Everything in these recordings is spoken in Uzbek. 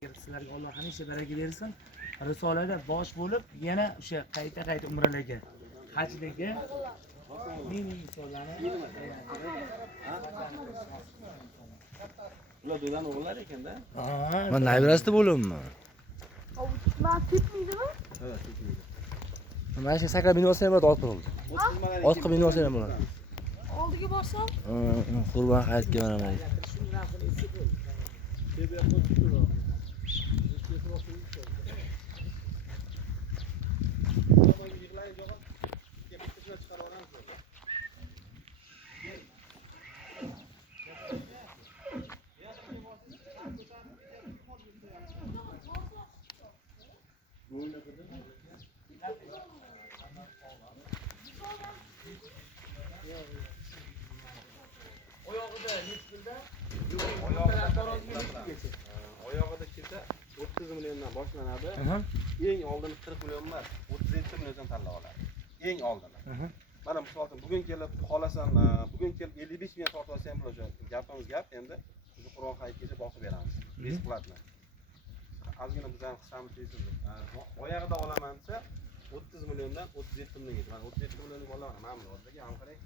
Sizlarga Alloh hamisha baraka bersin. Risolada bosh bo'lib, yana o'sha qayta umralarga, hajlarga meni insonlarni ular do'dan o'g'illar ekanda. Men naybrasida bo'laman. Ma tepmaydimi? Ha, ketmaydi. Mana shu sakra binosi ham bor, orqa bo'ldi. Orqa binosi ham bor. Oldiga borsam? Qurban hayitga boraman. Oyog'ida kelsa 30 milliondan boshlanadi. Eng oldini 40 million emas, 37 milliondan tanlab oladi. Eng oldini. Mana misol uchun bugun kelib xolasan, bugun kelib 55 million sotib olsam bo'ladi. Gapimiz gap, endi shu Qur'on hayitgacha boqib beramiz. Besplatno. Ozgina bizdan qisamiz deysiz. Oyog'ida olaman desa 30 milliondan 37 millionga. Mana 37 millionlik bolalar mana o'rdaga ham qarang.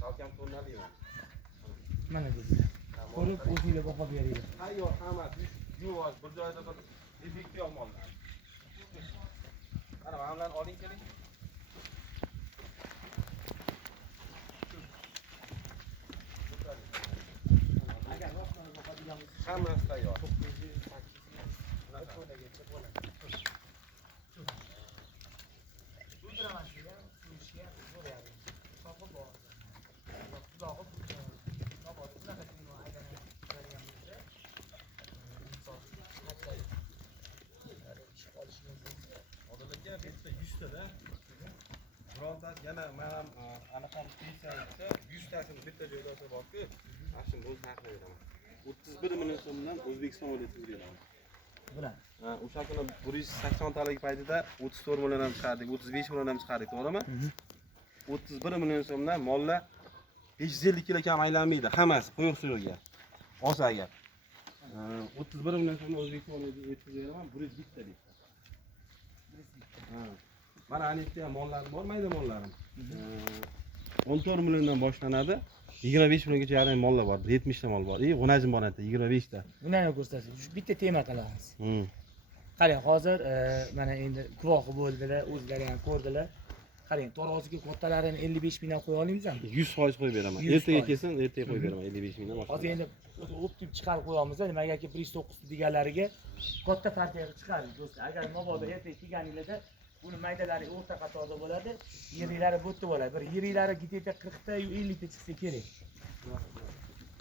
Salkam tonaliman. mana bizda. Ko'rib o'zingizga baho beringlar. Tayyor hammasi yuvosh, bir joyda bir effektiv olmoqlar. Mana bularni oling keling. Hammasi tayyor. Odamlarga bitta 100 ta da. Birontasi yana men ham anaqam teysa 100 tasini bitta joyda olsa borku, mana shu bo'z haqida beraman. 31 million so'mdan O'zbekiston valyutasi beraman. Bular. O'sha kuni 180 talik paytida 34 million ham chiqardik, 35 million ham chiqardik, to'g'rimi? 31 million so'mdan mollar 550 kilo kam aylanmaydi, hammasi quyuq suyuqga. Olsa agar 31 million so'mdan O'zbekiston valyutasi yetkazib beraman, 100 bitta deb. Mana anetda ham mollarim bor, mayda mollarim. 14 milliondan boshlanadi. 25 milliongacha yarim mollar bor, 70 ta mol bor. G'unajim bor edi, 25 ta. Buni ham ko'rsatasiz. Shu bitta tema qilamiz. Qarang, hozir mana endi guvohi bo'ldilar, o'zlari ham ko'rdilar. Qarang, taroziga kattalarini 55 mingdan qo'ya olamizmi? 100% qo'yib beraman. Ertaga kelsin, ertaga qo'yib beraman 55 mingdan boshqa. Hozir endi optik chiqarib qo'yamiz, nimagaki 109 deganlariga katta partiyaga chiqardik do'stlar. Agar mabodo ertaga kelganinglarda buni maydalari o'rta qatorda bo'ladi, yeriklari bu yerda bo'ladi. Bir yeriklari giteta 40 ta, 50 ta chiqsa kerak.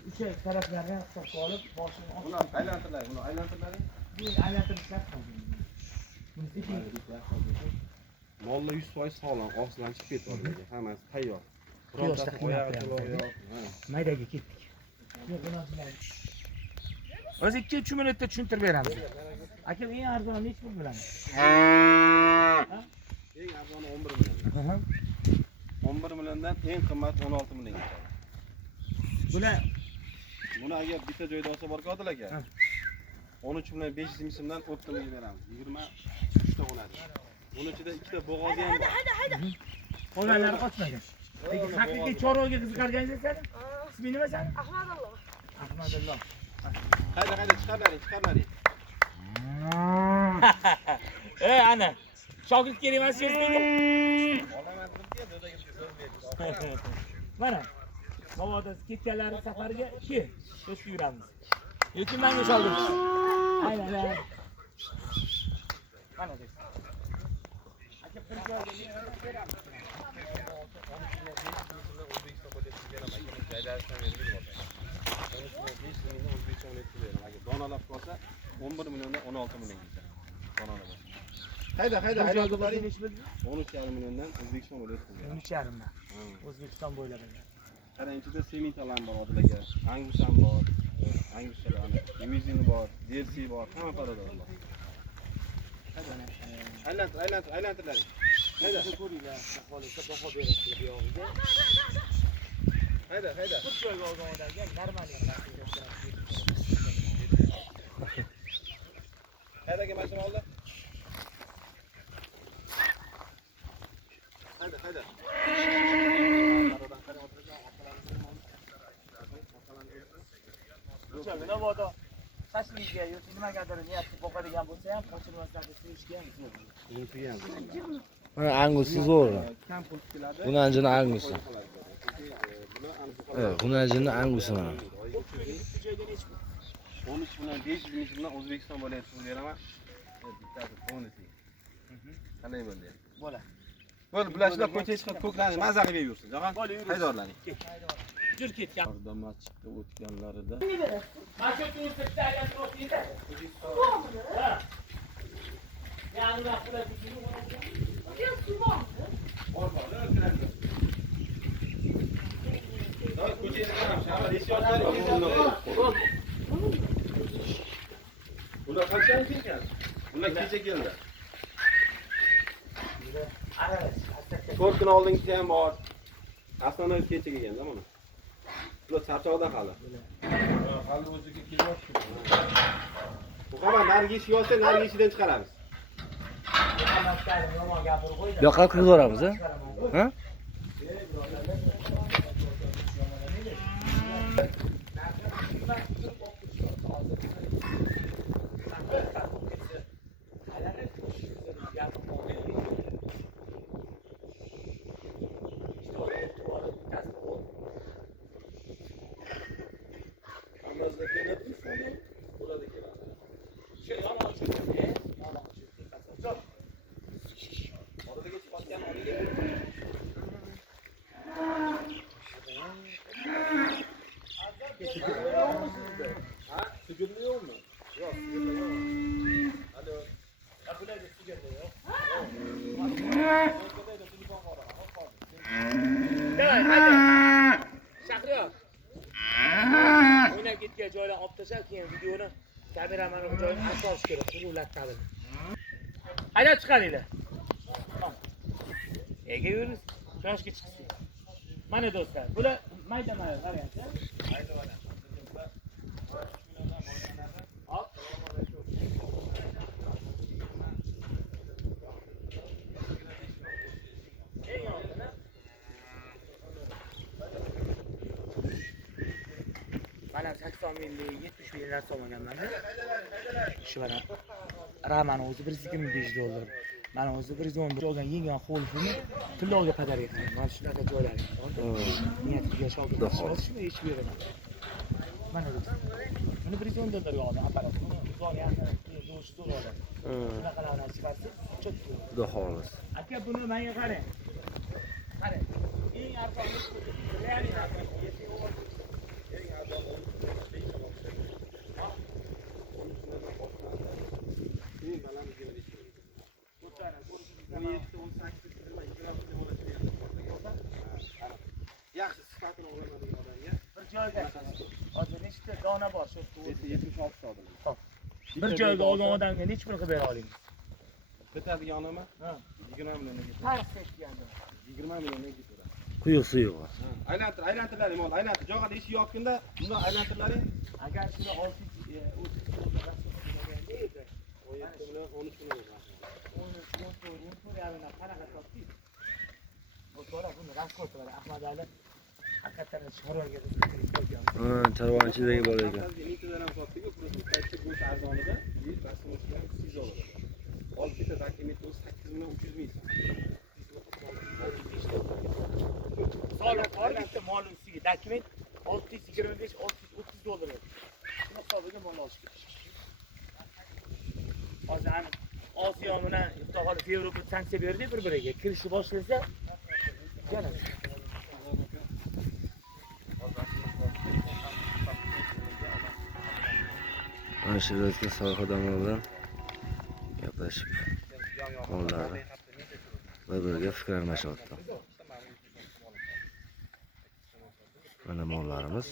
O'sha taraflarni hisobga olib, boshini Buni aylantirlaylik, buni aylantirlaylik. bu aylantirib chiqardik. Mollar 100% sog'lom, og'zidan chiqib ketadi. Hammasi tayyor. Quyoshda oyog'i qiynab to'lib, maydaga ketdik. Yo'q, o'zi 2-3 minutda tushuntirib beramiz. Aka, eng arzon nech pul bilamiz? Eng arzoni 11 million. 11 milliondan eng qimmat 16 millionga. Bular Buni agar bitta joyda olsa borga Odil aka. 13 million 500 ming so'mdan 30 million beramiz. 23 ta bo'ladi. Buning ichida ikkita bo'g'ozi ham bor. qolganlari qochmagan. Lekin haqiqiy chorvaga qiziqarganingiz sani? Ismi nima sani? Ahmadullo. Ahmadullo. Qayda chiqarlaring. Ana. Shogird kerak emas sizga. Olaman debdi, do'daga so'z berdi. Mana. Mabodo ketganlari safarga kel. To'sib yuramiz. Yoki menga shogird. Aynan. Mana deb. Aka bir joyga beramiz. O'zbekiston qo'yib beraman. Joylardan berib yuboradi. 5 milliondan O'zbekiston qo'yib beraman. Agar donalab qolsa 11 milliondan 16 milliongacha. Donalab. Hayda, aylantirlaring. 13,5 milliondan O'zbekiston qo'yib beraman. 13,5 dan. O'zbekiston bo'ylab. Qarang, ichida semintalar bor, Odil aka. Angus ham bor. Anguslar, limuzin bor, Jersey bor, hamma parador bor. Aylantirlaring. Hayda. Ko'ringlar, xohlasa baho berasiz bu yog'iga. Hayda. Bir joyga olgan odamga normal Qayerga mashina oldi? Hayda. Nima bo'ldi? Tashlikka yoki nimagadir niyat qilib boqadigan bo'lsa ham, qochirmasdan sevishga ham zo'r. Mana angusi zo'r. Kam pul keladi. Hunanjini angusi. Hunanjini angusi mana. 13 bilan 500 ming bilan O'zbekiston bo'layapti, pul beraman. Bittasi bonus. Qanday bo'ldi? Bo'ladi. Bo'l, bularchilar ko'chaga chiqib ko'klarni maza qilib yursin. Jag'an. Haydorlaring. Jur ketgan. Orda masjidga o'tganlarida Mana shu to'rtta atrofida. Ha. Yani vaqtlar Ular qanchalik kelgan? Ular kecha keldi. 4 kun oldingisi ham bor. Aslida kecha kelganda mana. Ular charchoqda hali. Hali o'ziga kelyapti. Bu hamma narigi eshik olsa, narigi eshikdan chiqaramiz. Yoqqa kirgizamiz, ha? O'ynab ketgan joydan olib tashlab, keyin videoni kameramani joyiga asosish kerak, quvvatlantirib. Haydab chiqaringlar. Ega yuriz, yoshga chiqsin. Mana do'stlar, bular mayda-mayda qarang-chi. Hop. Mana 80 millik, 70 milliklar so'maganman. Shu mana Ramani o'zi $125. Mana o'zi 110 joydan yengan xolfini tillovga padarga qilaman. Mana shunaqa joylar bor. Niyatiga shogird olishmi hech bir yeraman. Mana do'stlar. Buni $110 oldim apparat. Buni yaxshi do'sh zo'r oladi. Bunaqalarni chiqarsiz, chotdi. Xudo xolos. Aka buni menga qarang. Qarang. Eng arzon real narsa. Yaxshi sifatini oladigan odamga Bir joyga hozir nechta dona bor shu 76 so'm. Xo'p. Bir joyga olgan odamga nech pul qilib bera olingiz? Bitadiganimi? Ha. 20 millionga ketadi. Tariq ketganda. 20 millionga ketadi. Quyuq suyuq. Aylantirlaring, mana aylantir. Jo'g'ada eshik yopganda bundan aylantirlaring. Agar shuni 6 17 million 13 million. 10 yarimdan qanaqa topdingiz? Bu to'la buni raskot qiladi Ahmad Ali. Haqiqatan chorvaga rizqini qo'ygan. Chorvanchidagi bola ekan. Metrdan ham sotdik-ku, просто qaysi go'sht arzonida, rasmga 100 dollar. Olib ketadi, takimetni 8 million 300 ming. Soliq bor bitta mol ustiga dokument 625 630 dollar. Shuni hisobiga mol olish kerak. Hozir ham Osiyo bilan Xitoy Yevropa sanksiya berdi bir-biriga. Kirishni boshlasa yana Mana shu yerda soliq odamlar bilan gaplashib mollari bir-biriga fikr almashyapti. Mana mollarimiz